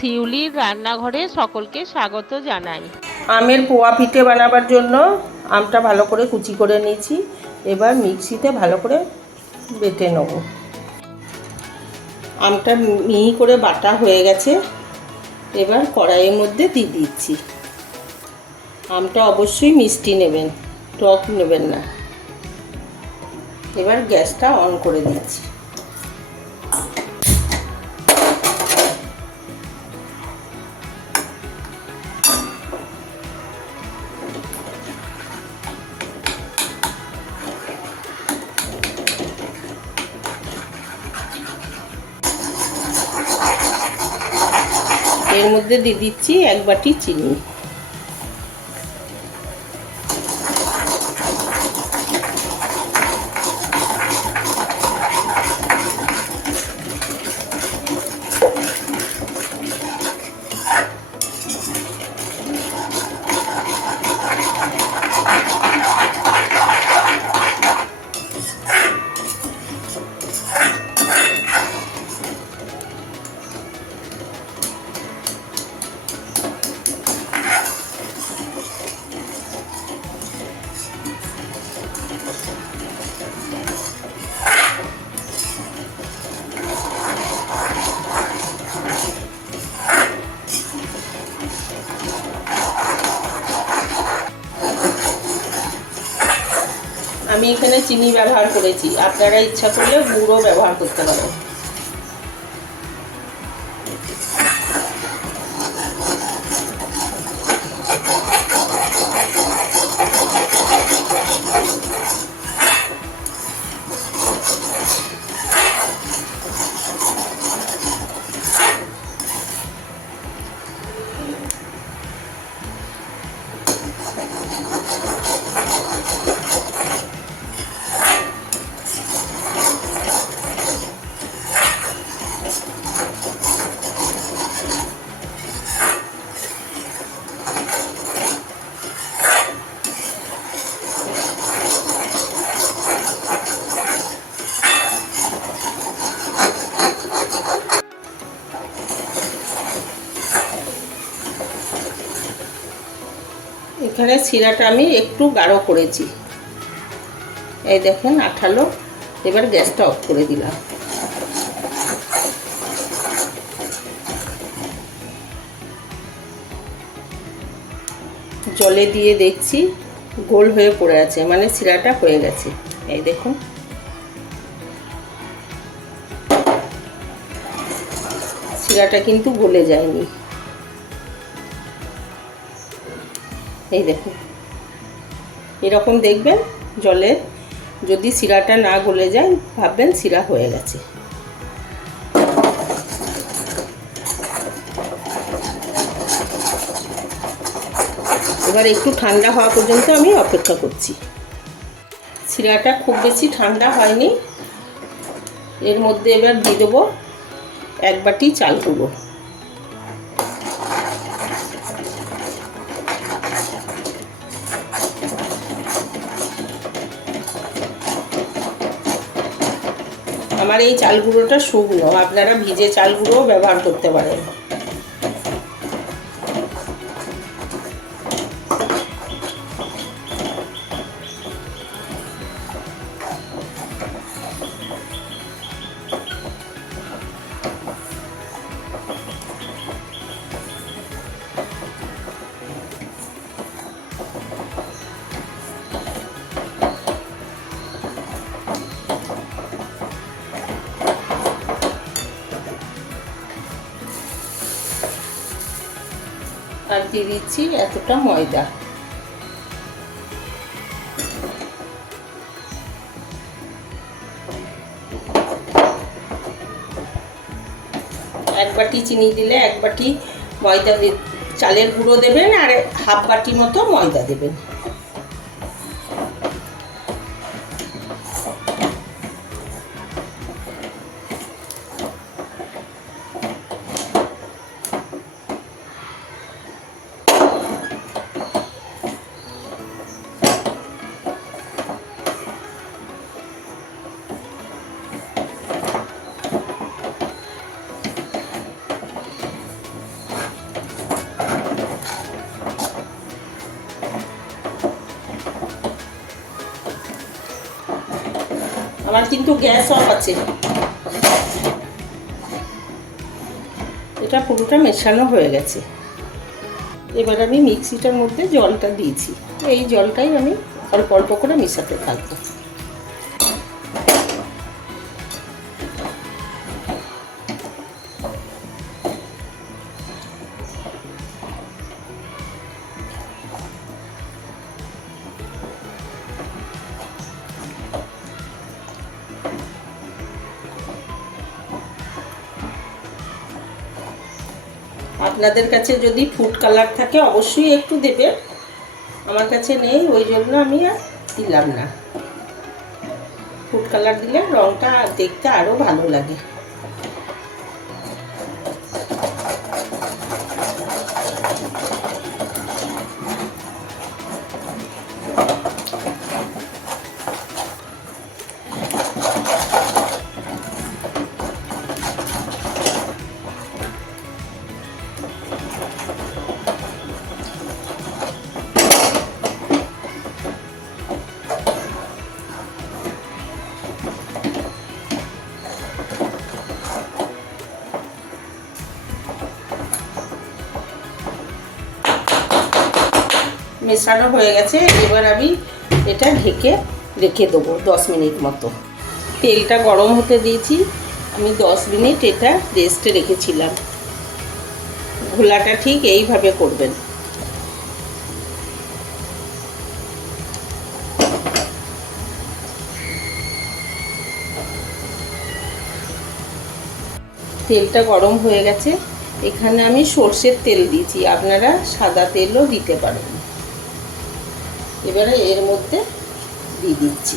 শিউলির রান্নাঘরে সকলকে স্বাগত জানাই। আমের পোয়া পিঠে বানাবার জন্য আমটা ভালো করে কুচি করে নিয়েছি। এবার মিক্সিতে ভালো করে বেটে নেব। আমটা মিহি করে বাটা হয়ে গেছে। এবার কড়াইয়ের মধ্যে দিয়ে দিচ্ছি। আমটা অবশ্যই মিষ্টি নেবেন, টক নেবেন না। এবার গ্যাসটা অন করে দিচ্ছি। এর মধ্যে দিয়ে দিচ্ছি 1 বাটি চিনি। আমি এখানে চিনি ব্যবহার করেছি, আপনারা ইচ্ছা করলে গুড়ও ব্যবহার করতে পারেন। এখানে শিরাটা আমি একটু গাঢ় করেছি, এই দেখেন আঠালো। এবার গ্যাসটা অফ করে দিলাম। জলে দিয়ে দেখছি গোল হয়ে পড়ে আছে, মানে শিরাটা হয়ে গেছে। এই দেখুন, শিরাটা কিন্তু গলে যায়নি। এই দেখুন, এরকম দেখবেন জলে যদি শিরাটা না গলে যায়, ভাববেন শিরা হয়ে গেছে। এবার একটু ঠান্ডা হওয়া পর্যন্ত আমি অপেক্ষা করছি। শিরাটা খুব বেশি ঠান্ডা হয়নি। এর মধ্যে এবার দিয়ে দেবো 1 বাটি চাল গুঁড়ো। আমার এই চাল গুঁড়োটা শুকনো, আপনারা ভিজে চাল গুঁড়োও ব্যবহার করতে পারেন। আর দিয়ে দিচ্ছি এতটা ময়দা। এক বাটি চিনি দিলে 1 বাটি ময়দা, চালের গুঁড়ো দেবেন, আর 1/2 বাটি মতো ময়দা দেবেন। কিন্তু গ্যাস অফ আছে। এটা পুরোটা মেশানো হয়ে গেছে। এবার আমি মিক্সিটার মধ্যে জলটা দিয়েছি, এই জলটাই আমি অল্প অল্প করে মেশাতে থাকবো। আপনাদের কাছে যদি ফুড কালার থাকে অবশ্যই একটু দেবেন, আমার কাছে নেই, ওই জন্য আমি আর দিলাম না। ফুড কালার দিলে রঙটা দেখতে আরও ভালো লাগে। মেশানো হয়ে গেছে, এবার আমি এটা ঢেকে রেখে দেবো 10 মিনিট মতো। তেলটা গরম হতে দিয়েছি, আমি 10 মিনিট এটা রেস্টে রেখেছিলাম। ঘোলাটা ঠিক এইভাবে করবেন। তেলটা গরম হয়ে গেছে, এখানে আমি সর্ষের তেল দিয়েছি, আপনারা সাদা তেলও দিতে পারেন। এবারে এর মধ্যে দিয়ে দিচ্ছি।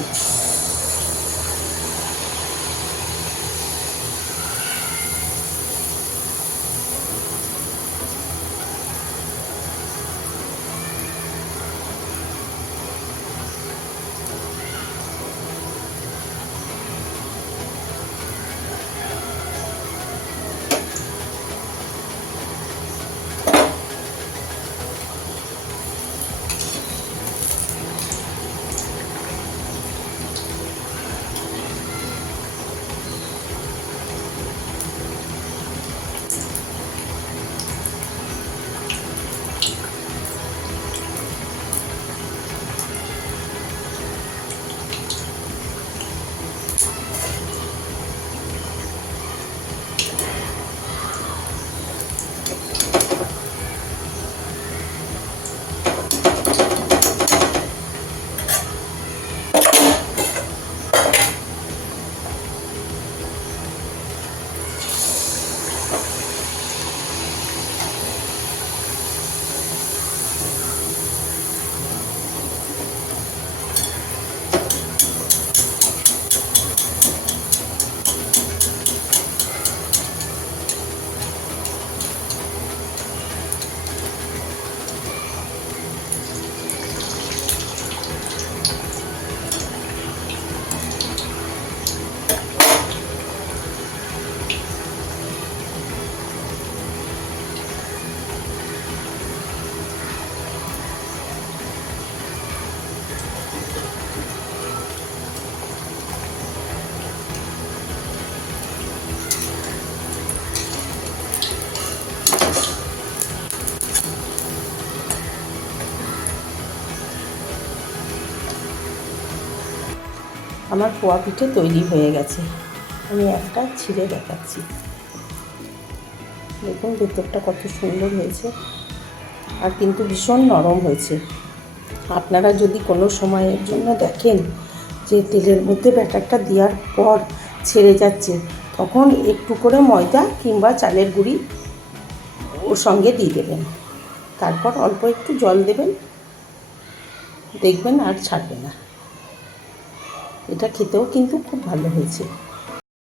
আমার পোয়া পিঠে তৈরি হয়ে গেছে, আমি একটা ছিঁড়ে দেখাচ্ছি। দেখুন ভেতরটা কত সুন্দর হয়েছে, আর কিন্তু ভীষণ নরম হয়েছে। আপনারা যদি কোনো সময়ের জন্য দেখেন যে তেলের মধ্যে ব্যাটারটা দেওয়ার পর ছেড়ে যাচ্ছে, তখন একটু করে ময়দা কিংবা চালের গুঁড়ি ওর সঙ্গে দিয়ে দেবেন, তারপর অল্প একটু জল দেবেন, দেখবেন আর ছাড়বে না। এটা খেতেও কিন্তু খুব ভালো হয়েছে।